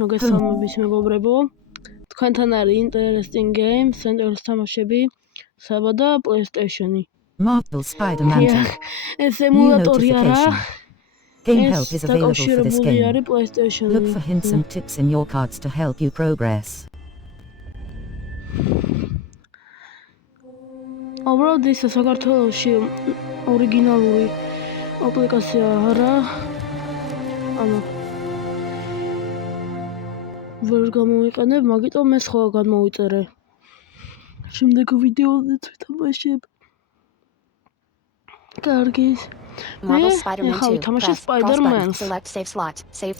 მოგესალმებით მეგობრებო. თქვენთან არის Interesting Game Center-ის თამაშები, საბადა PlayStation-ი. Marvel Spider-Man 2. ეს ემულატორი არა. Game help is available for this game. PlayStation. Look for hints and tips in your cards to help you progress. უბრალოდ ის საქართველოში ორიგინალური აპლიკაცია არა. ანუ ვერ გამოვიყენებ, მაგიტომ მე სხვა გადმოვიწერე. შემდეგ ვიდეოზე ვთამაშებ. კარგი. Marvel Spider-Man 2. თამაშობ Press cross button. Spider-Man. Select save slot. Save.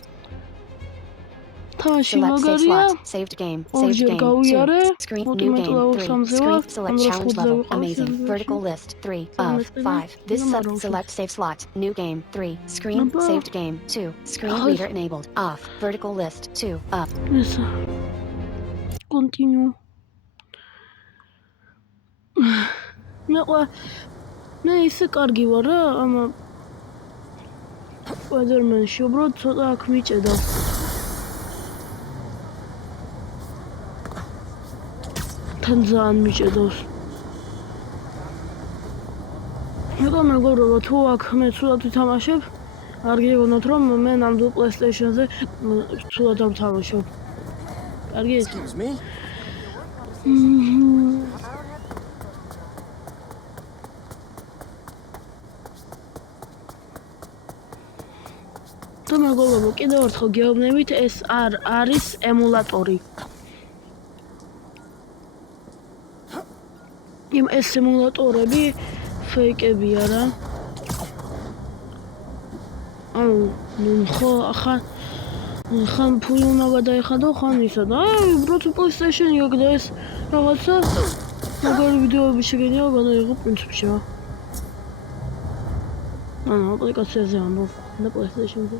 თამაში Select save მაგარია. slot. Saved game. Saved ორჯერ game. გავიარე. 2. Screen new game. 3. Screen select challenge level. Amazing. Vertical list. 3 of 5. This select save slot. New game. 3. Screen saved game. 2. Screen reader enabled. Off. Vertical list. 2 up. Eso. Continue. მე ისე კარგი ვარ რა, ამა Spider-Man-ში უბრალოდ ცოტა აქ მიჭედა. თან ძალიან მიჭედავს. მეგობრებო, თუ აქ მე ცუდად ვთამაშებ, არ გიგონოთ რომ მე ნამდვილ PlayStation-ზე ცუდად ვთამაშობ. კარგი ეს? Excuse me? თუ მეგობრებო, კიდევ ერთხელ გეუბნებით, ეს არ არის ემულატორი. ეს ემულატორები ფეიკებია რა. ხო, ხან ფული უნდა გადაიხადო, ხან ისა და უბრალოდ PlayStation-ი აქვს და ეს რაღაცა მაგარი ვიდეოები შეგიძლია გადაიღო პრინციპში. აპლიკაციაზე ამბობ და PlayStation-ზე.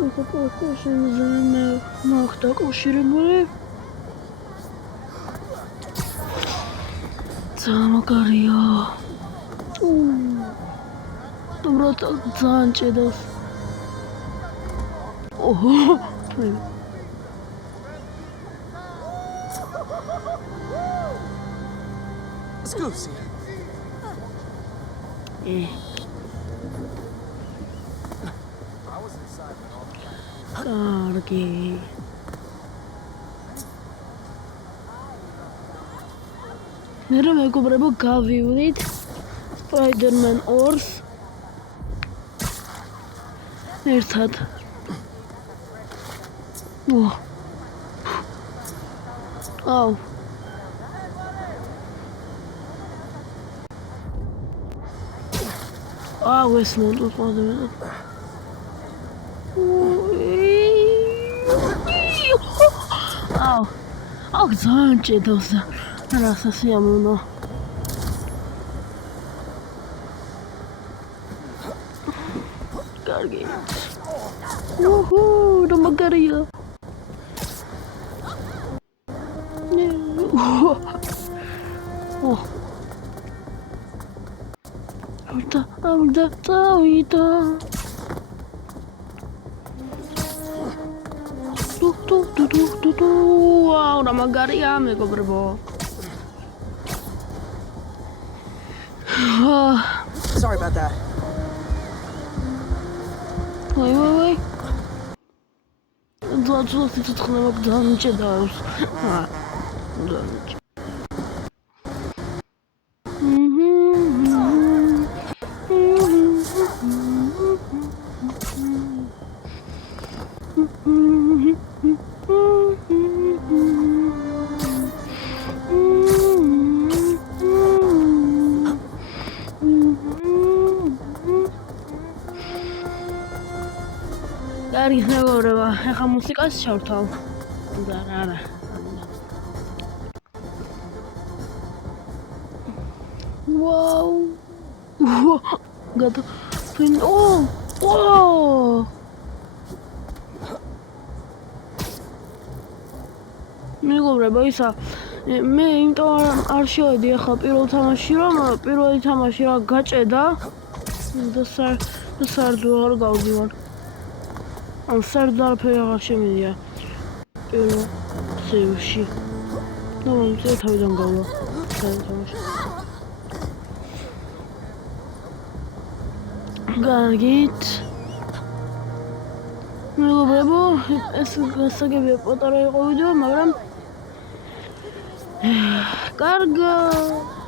PlayStation-ზე მე მოხდა კავშირებული. ძალიან უბრალოდ ძალიან ჭედავს. Scusi. კარგი. მე მეგობრებო გავივლით Spider-Man 2-ს ერთად. აუ. ეს მომწონს ყველაზე მეტად. აუ, ძალიან ჭედავს. რასაც იამოვნო. კარგი. რა მაგარია. ამდა წავიდა. ვაუ, რა მაგარია მეგობრებო. Sorry about that. Wait. That's what it's going to be done. კარგი მეგობრებო, ახლა მუსიკას შევთავ. არა. ვაუ. გადა. მეგობრებო, ისა მე იმიტომ არ შევედი ახლა პირველ თამაში, რომ პირველი თამაში რა გაჭედა და სარდუა არ გავდივარ. ან საერთოდ არაფერი აღარ შემიძლია პირველ სეივში. ნუ მომწია თავიდან გავლა. გარგით. მეგობრებო, ეს გასაგებია პატარა იყო ვიდეო, მაგრამ კარგად